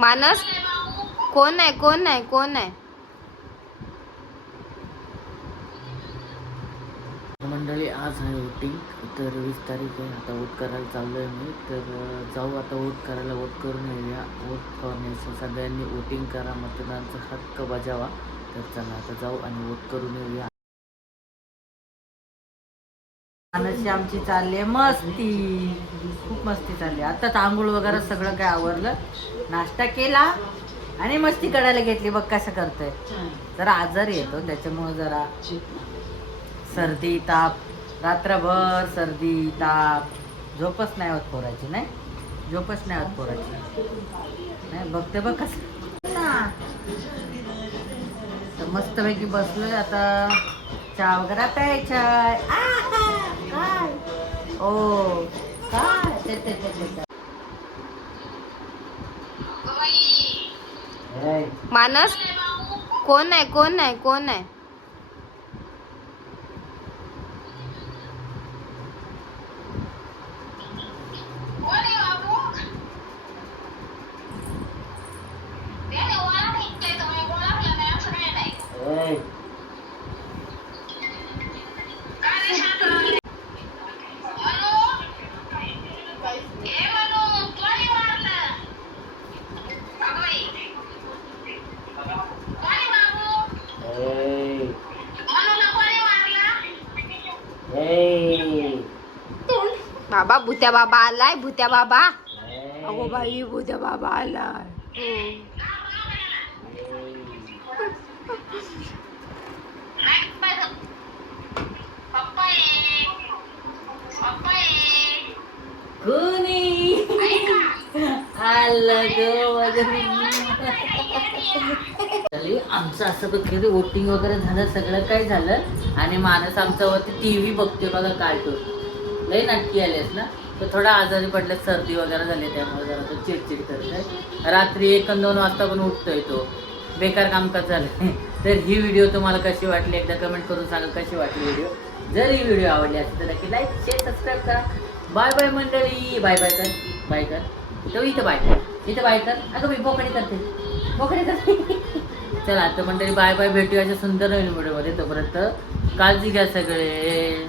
मानस कोण आहे कोण आहे कोण आहे? मंडळी आज आहे वोटिंग, तर 20 तारीख आहे. आता वोट करायला चाललो आहे मी, तर जाऊ आता वोट करायला. वोट करून येऊया. वोट करण्याचं सगळ्यांनी वोटिंग करा, मतदानाचा हक्क बजावा. तर चला आता जाऊ आणि वोट करून येऊया. मानसी आमची चालली आहे मस्ती, खूप मस्ती चालली. आताच आंघोळ वगैरे सगळं काय आवरलं, नाश्ता केला आणि मस्ती करायला घेतली. बघ कसं करतोय. जरा आजारी येतो त्याच्यामुळे जरा सर्दी ताप, रात्रभर सर्दी ताप, झोपच नाही होत पोराची. नाही झोपच नाही होत पोराची. नाही बघते बघ कसं ना. तर मस्तपैकी बसलोय आता, चहा वगैरे प्यायचा. काय ओ काय मानस कोण आहे कोण आहे कोण आहे? बाबा भूत्या बाबा आलाय, भूत्या बाबा. अगो बाई भूत्या बाबा आलाय. कुणी आलं ग. आमचं असं बघ वोटिंग वगैरे झालं, सगळं काही झालं. आणि मानस आमचा वरती टीव्ही बघतोय बघा, कार्टून. लई नाटकी आलेस ना. तर थोडा आजारी पडले, सर्दी वगैरे झाली, त्यामुळे जरा तो चिडचिड करतोय. रात्री 1 आणि 2 वाजता पण उठतोय तो. बेकार कामकाज झालं. तर ही व्हिडिओ तुम्हाला कशी वाटली एकदा कमेंट करून सांगा कशी वाटली व्हिडिओ. जर ही व्हिडिओ आवडली असेल तर नक्की लाईक शेअर सबस्क्राईब करा. बाय बाय मंडळी. बाय बाय कर, बाय कर. तो इथं बाय कर, इथं बाय कर. अगं मी बोकडे करते, बोकडे करते. चला तर मंडळी बाय बाय. भेटूया अशा सुंदर नवीन व्हिडिओमध्ये. तोपर्यंत काळजी घ्या सगळे.